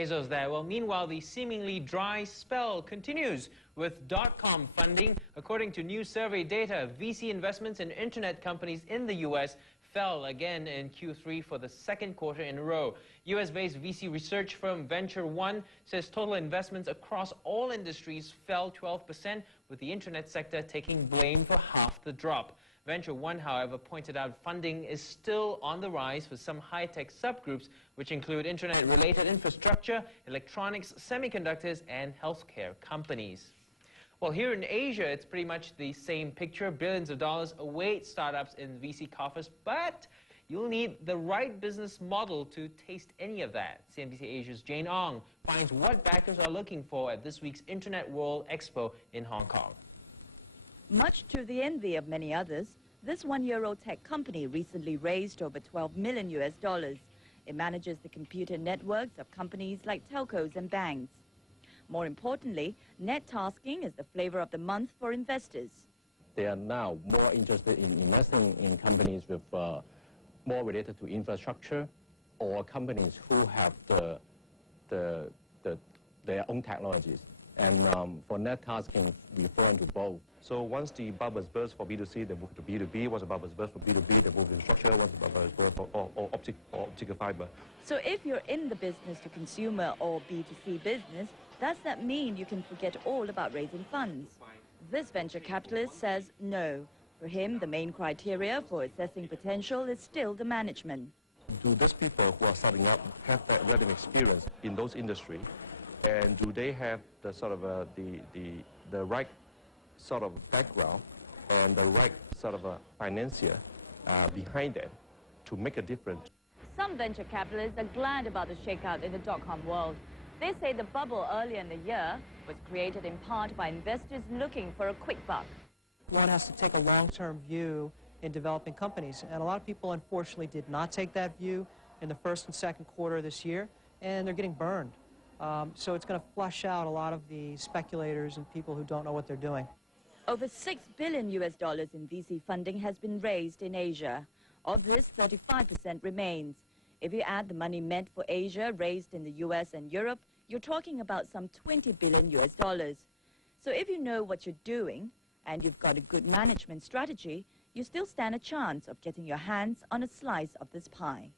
Pesos there. Well, meanwhile, the seemingly dry spell continues with .com funding. According to new survey data, VC investments in internet companies in the U.S. fell again in Q3 for the second quarter in a row. U.S.-based VC research firm Venture One says total investments across all industries fell 12%, with the internet sector taking blame for half the drop. Venture One, however, pointed out funding is still on the rise for some high-tech subgroups, which include internet-related infrastructure, electronics, semiconductors, and healthcare companies. Well, here in Asia, it's pretty much the same picture. Billions of dollars await startups in VC coffers, but you'll need the right business model to taste any of that. CNBC Asia's Jane Ong finds what backers are looking for at this week's Internet World Expo in Hong Kong. Much to the envy of many others, this one-year-old tech company recently raised over $12 million. It manages the computer networks of companies like telcos and banks. More importantly, net tasking is the flavor of the month for investors. They are now more interested in investing in companies with more related to infrastructure or companies who have their own technologies. And for net tasking, we fall into both. So once the bubbles burst for B2C, they move to B2B. Once the bubbles burst for B2B, they move to structure. Once the bubbles burst for optical fiber. So if you're in the business-to-consumer or B2C business, does that mean you can forget all about raising funds? This venture capitalist says no. For him, the main criteria for assessing potential is still the management. Do those people who are starting up have that relevant experience in those industries? And do they have the sort of the right sort of background and the right sort of financier behind them to make a difference? Some venture capitalists are glad about the shakeout in the .com world. They say the bubble earlier in the year was created in part by investors looking for a quick buck. One has to take a long-term view in developing companies, and a lot of people unfortunately did not take that view in the first and second quarter of this year, and they're getting burned. So it's going to flush out a lot of the speculators and people who don't know what they're doing. Over $6 billion in VC funding has been raised in Asia. Of this, 35% remains. If you add the money meant for Asia raised in the US and Europe, you're talking about some $20 billion. So if you know what you're doing and you've got a good management strategy, you still stand a chance of getting your hands on a slice of this pie.